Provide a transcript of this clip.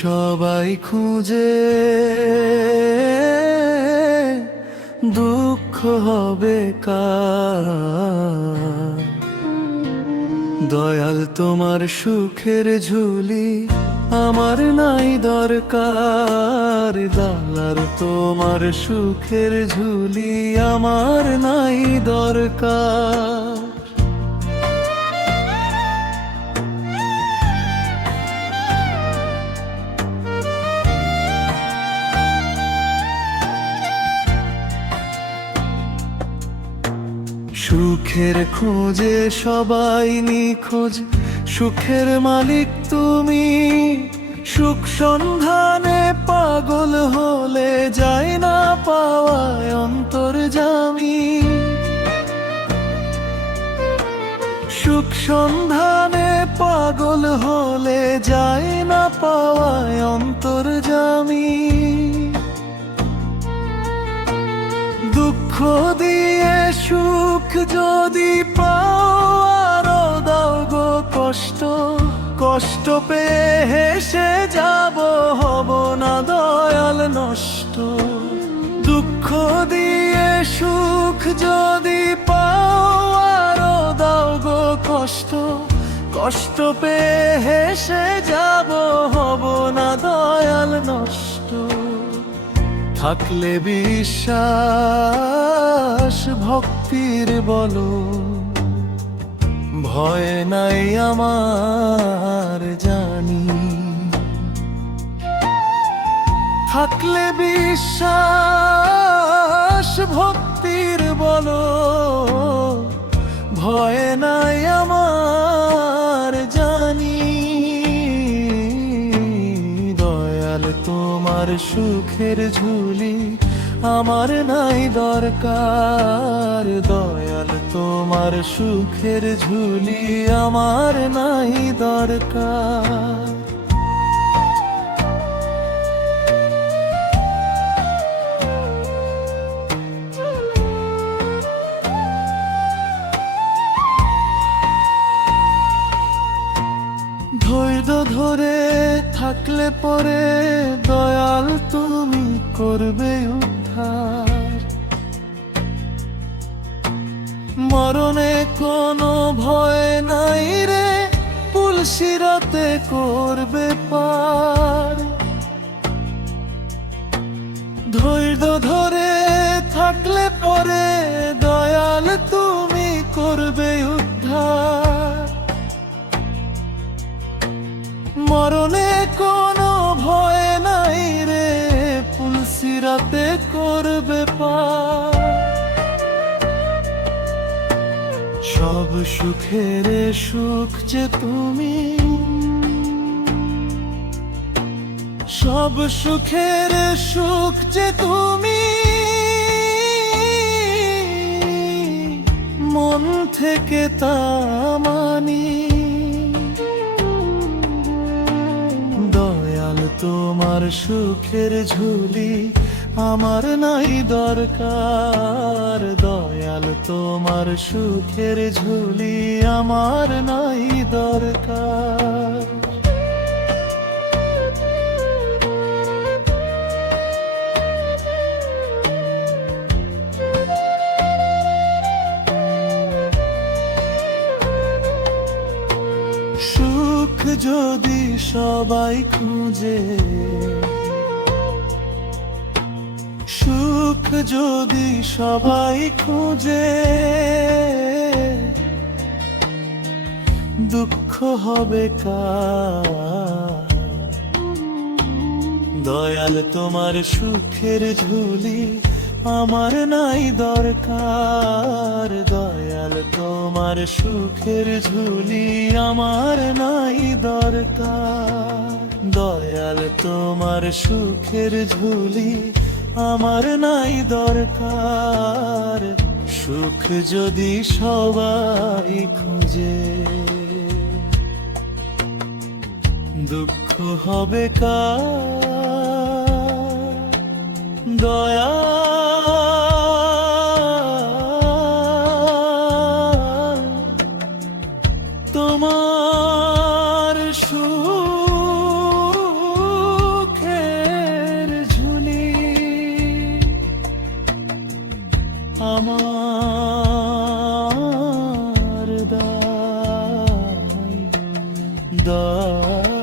সবাই খুঁজে, দুঃখ হবে কার? দয়াল তোমার সুখের ঝুলি আমার নাই দরকার। দয়াল তোমার সুখের ঝুলি আমার নাই দরকার। সুখের খোঁজে সবাই নিখোঁজ, সুখের মালিক তুমি। সুখ সন্ধানে পাগল হলে যায় না পাওয়ায় অন্তর্যামী। সুখ সন্ধানে পাগল হলে যায় না পাওয়ায় অন্তর্যামী। দুঃখ দিয়ে সুখ যদি পাও আরো দাও গো কষ্ট। কষ্ট পেয়ে হেসে যাব, হব না দয়াল নষ্ট। দুঃখ দিয়ে সুখ যদি পাও আরো দাও গো কষ্ট। কষ্ট পেয়ে হেসে যাব, হব না দয়াল নষ্ট। থাকলে বিশ্বাস ভক্তির বলো, ভয় নাই আমার জানি। থাকলে বিশ্বাস ভক্তির বলো, ভয় নাই আমার জানি। দয়াল তোমার সুখের ঝুলি আমার নাই দরকার। দয়াল তোমার সুখের ঝুলি আমার নাই দরকার। ধৈর্য ধরে থাকলে পরে দয়াল তুমি করবে উদ্ধার। মরণে কোনো ভয় নাই রে, পুলসিরাতে করবে পার। ধৈর্য ধরে থাকলে পরে দয়াল তুমি করবে উদ্ধার। মরণে কোনো ভয় নাই রে, পুলসিরাতে করবে পার। সব সুখের সুখ যে তুমি, সব সুখের সুখ যে তুমি। মন থেকে তা মানি। দয়াল তোমার সুখের ঝুলি আমার নাই দরকার। দয়াল তোমার সুখের ঝুলি আমার নাই দরকার। সুখ যদি সবাই খুঁজে, সুখ যদি সবাই খুঁজে, দুঃখ হবে কার? দয়াল তোমার সুখের ঝুলি আমার নাই দরকার। দয়াল তোমার সুখের ঝুলি আমার নাই দরকার। দয়াল তোমার সুখের ঝুলি আমার নাই দরকার। সুখ যদি সবাই খুঁজে, দুঃখ হবে কার? দয়া তোমার সুখ আমার দায় দায়